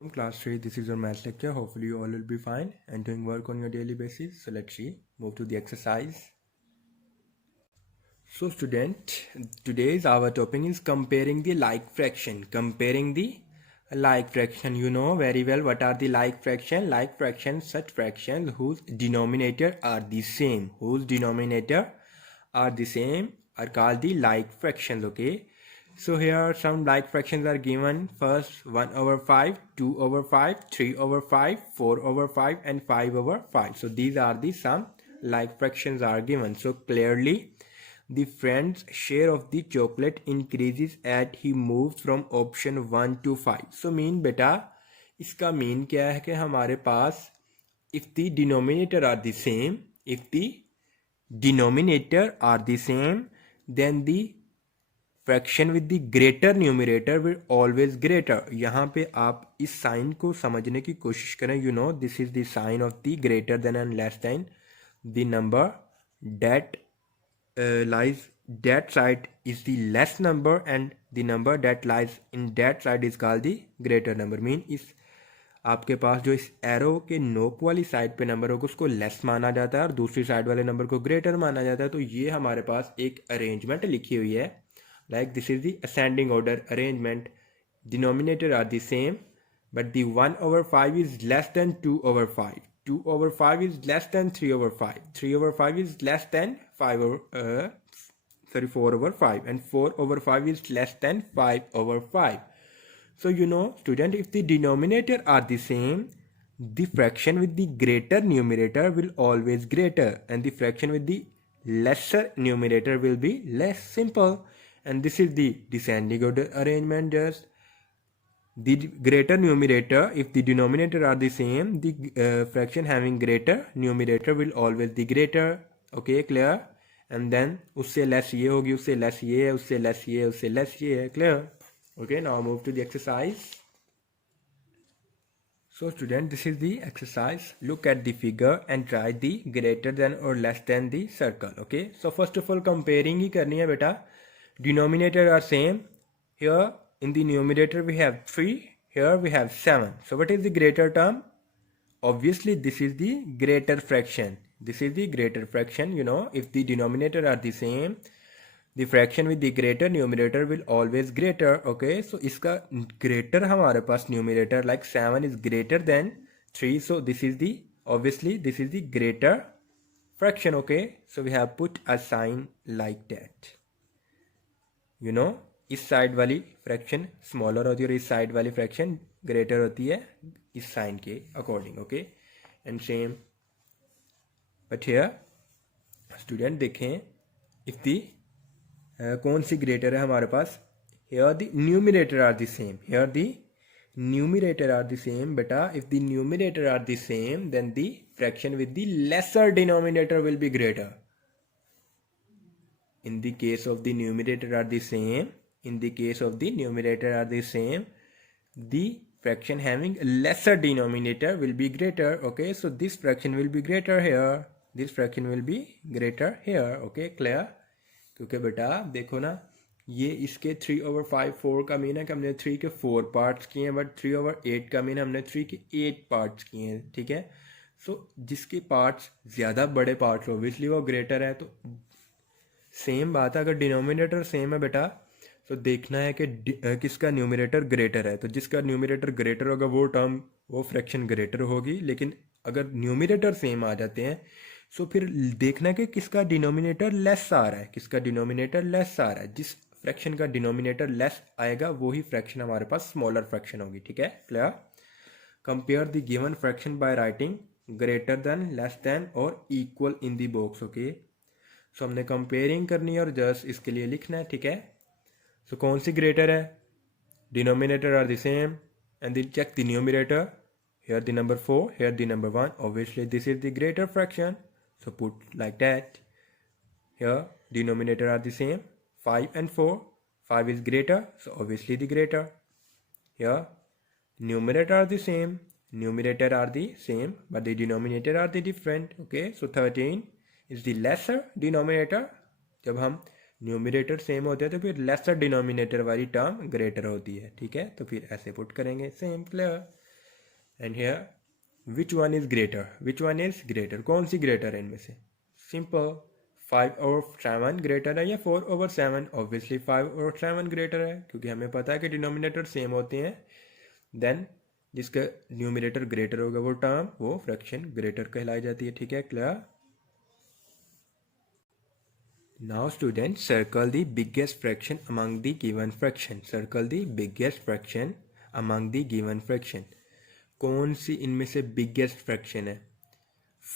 Class 3, this is your math lecture. Hopefully you all will be fine and doing work on your daily basis. So let's see, move to the exercise. So student, today's our topic is comparing the like fraction. Comparing the like fraction. You know very well what are the like fraction. Like fractions, such fractions whose denominator are the same. Whose denominator are the same are called the like fractions. Okay. So here some like fractions are given. First 1 over 5, 2 over 5, 3 over 5, 4 over 5 and 5 over 5. So these are the some like fractions are given. So clearly the friend's share of the chocolate increases as he moves from option 1 to 5. So mean बेटा इसका mean क्या है कि हमारे पास if the denominator are the same, if the denominator are the same, then the fraction with the greater numerator will always greater. यहाँ पे आप इस साइन को समझने की कोशिश करें. You know this is the sign of the greater than and less than the number that lies that side is the less number and the number that lies in that side is called the greater number. Mean इस आपके पास जो इस arrow के नोक वाली side पे number होगा उसको लेस माना जाता है और दूसरी साइड वाले नंबर को ग्रेटर माना जाता है. तो ये हमारे पास एक अरेंजमेंट लिखी हुई है. Like this is the ascending order arrangement. Denominator are the same, but the 1 over 5 is less than 2 over 5. 2 over 5 is less than 3 over 5. 3 over 5 is less than 4 over 5. And 4 over 5 is less than 5 over 5. So you know, student, if the denominator are the same, the fraction with the greater numerator will always greater. And the fraction with the lesser numerator will be less simple. And this is the descending order arrangement. Just the greater numerator, if the denominator are the same, the fraction having greater numerator will always be greater. Okay, clear? And then उससे less ये होगी, उससे less ये है, उससे less ये है, उससे less ये है. Clear? Okay, now move to the exercise. So student, this is the exercise. Look at the figure and try the greater than or less than the circle. Okay, so first of all comparing ही करनी है बेटा. Denominator are same. Here in the numerator we have 3, here we have 7. So what is the greater term? Obviously this is the greater fraction. This is the greater fraction. You know, if the denominator are the same, the fraction with the greater numerator will always greater. Okay, so इसका greater हमारे पास numerator like 7 is greater than 3. So this is the, obviously this is the greater fraction. Okay, so we have put a sign like that. You know इस side वाली fraction smaller होती है और इस side वाली fraction greater होती है इस साइन के according. Okay, and same but here student देखें इफ दी कौन सी ग्रेटर है हमारे पास. Here the numerator are the same. Here the numerator are the same बेटा. If the numerator are the same then the fraction with the lesser denominator will be greater. In the case of the numerator are the same, the fraction having a lesser denominator will be greater. Okay, so this fraction will be greater here, this fraction will be greater here. Okay, clear? क्योंकि बेटा देखो ना, ये इसके 3 over 5 4 का mean है कि हमने 3 के 4 पार्ट्स किए हैं, बट 3 over 8 का मीन हमने 3 के 8 पार्ट्स किए हैं. ठीक है, सो जिसके पार्ट्स ज़्यादा बड़े पार्ट्स हो इसलिए वो ग्रेटर है. तो सेम बात है, अगर डिनोमिनेटर सेम है बेटा तो देखना है कि किसका न्यूमरेटर ग्रेटर है. तो जिसका न्यूमरेटर ग्रेटर होगा वो टर्म, वो फ्रैक्शन ग्रेटर होगी. लेकिन अगर न्यूमरेटर सेम आ जाते हैं तो फिर देखना है कि किसका डिनोमिनेटर लेस आ रहा है, किसका डिनोमिनेटर लेस आ रहा है. जिस फ्रैक्शन का डिनोमिनेटर लेस आएगा वही फ्रैक्शन हमारे पास स्मॉलर फ्रैक्शन होगी. ठीक है, clear? Compare the given fraction by writing greater than, less than और equal in the box. Okay, so हमने कंपेयरिंग करनी है और जस्ट इसके लिए लिखना है. ठीक है, सो कौन सी ग्रेटर है? Denominator are the same and then check the numerator. Here the number 4, here the number 1. Obviously this is the greater fraction, so put like that. Here denominator are the same 5 and 4. 5 is greater, so obviously the greater. Here numerator are the same, but the denominator are the different. Okay, so 13 is the lesser denominator. जब हम numerator same होते हैं तो फिर laser denominator वाली term greater होती है. ठीक है, तो फिर ऐसे पुट करेंगे. Same, clear? And here which one is greater, कौन सी ग्रेटर है इनमें से? सिंपल, 5/7 ग्रेटर है या 4/7? ऑब्वियसली 5/7 ग्रेटर है, क्योंकि हमें पता है कि डिनोमिनेटर सेम होते हैं। देन जिसका न्यूमिनेटर ग्रेटर होगा वो टर्म, वो फ्रैक्शन ग्रेटर कहलाई जाती है। ठीक है, clear? Now students, circle the biggest fraction among the given fraction. Circle the biggest fraction among the given fraction. कौन सी इनमें से biggest fraction है?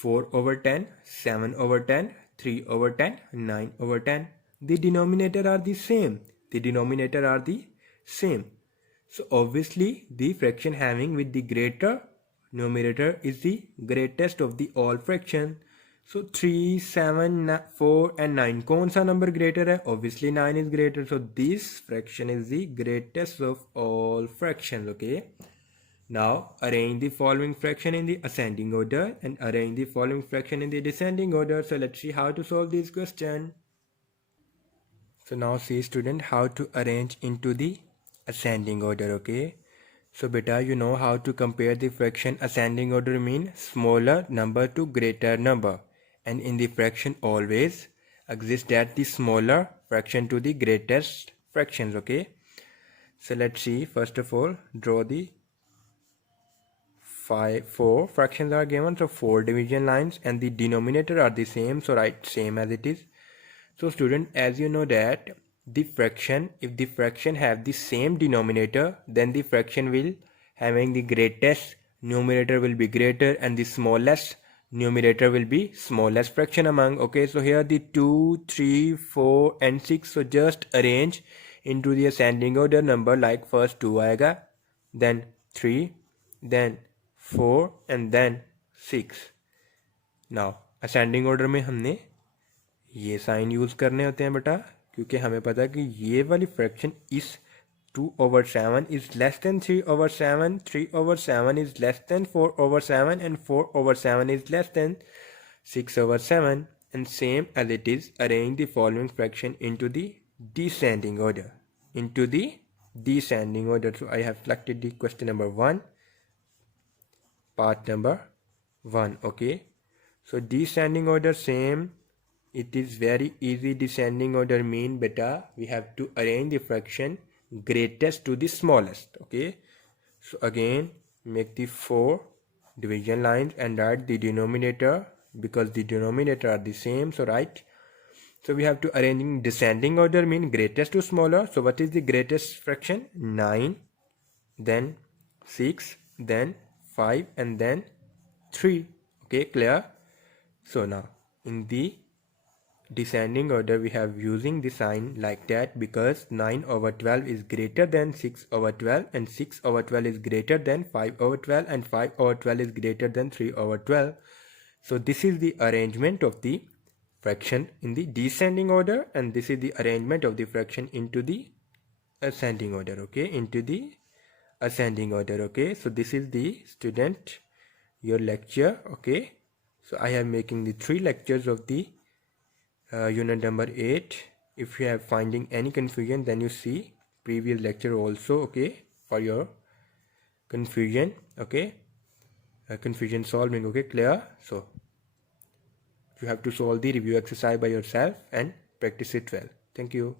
4/10, 7/10, 3/10, 9/10. The denominator are the same. The denominator are the same. So obviously the fraction having with the greater numerator is the greatest of the all fraction. So 3, 7, 4 and 9. कौन सा number greater है? Obviously 9 is greater. So this fraction is the greatest of all fractions. Okay. Now arrange the following fraction in the ascending order and arrange the following fraction in the descending order. So let's see how to solve this question. So now see student how to arrange into the ascending order. Okay. So beta, you know how to compare the fraction. Ascending order mean smaller number to greater number, and in the fraction always exists that the smaller fraction to the greatest fractions. Okay, so let's see. First of all, draw the 4 fractions are given, so 4 division lines, and the denominator are the same, so write same as it is. So student, as you know that the fraction, if the fraction have the same denominator, then the fraction will having the greatest numerator will be greater and the smallest numerator will be smallest fraction among. Okay, so here the 2, 3, 4 and 6. So just arrange into the ascending order number, like first 2 आएगा, then 3, then 4 and then 6. Now ascending order में हमने ये sign use करने होते हैं बेटा, क्योंकि हमें पता है कि ये वाली फ्रैक्शन इस 2/7 is less than 3/7, 3/7 is less than 4/7 and 4/7 is less than 6/7, and same as it is, arrange the following fraction into the descending order. So I have selected the question number 1, part number 1. Okay, so descending order same. It is very easy. Descending order mean beta, we have to arrange the fraction greatest to the smallest. Okay, so again make the 4 division lines and write the denominator, because the denominator are the same, so write. So we have to arrange in descending order mean greatest to smaller. So what is the greatest fraction? 9, then 6, then 5 and then 3. Okay, clear? So now in the descending order we have using the sign like that, because 9/12 is greater than 6/12 and 6/12 is greater than 5/12 and 5/12 is greater than 3/12. So this is the arrangement of the fraction in the descending order, and this is the arrangement of the fraction into the ascending order. Okay, into the ascending order. Okay, so this is the student your lecture. Okay, so I am making the 3 lectures of the unit number 8. If you have finding any confusion, then you see previous lecture also. Okay, for your confusion. Okay, confusion solving. Okay, clear? So you have to solve the review exercise by yourself and practice it well. Thank you.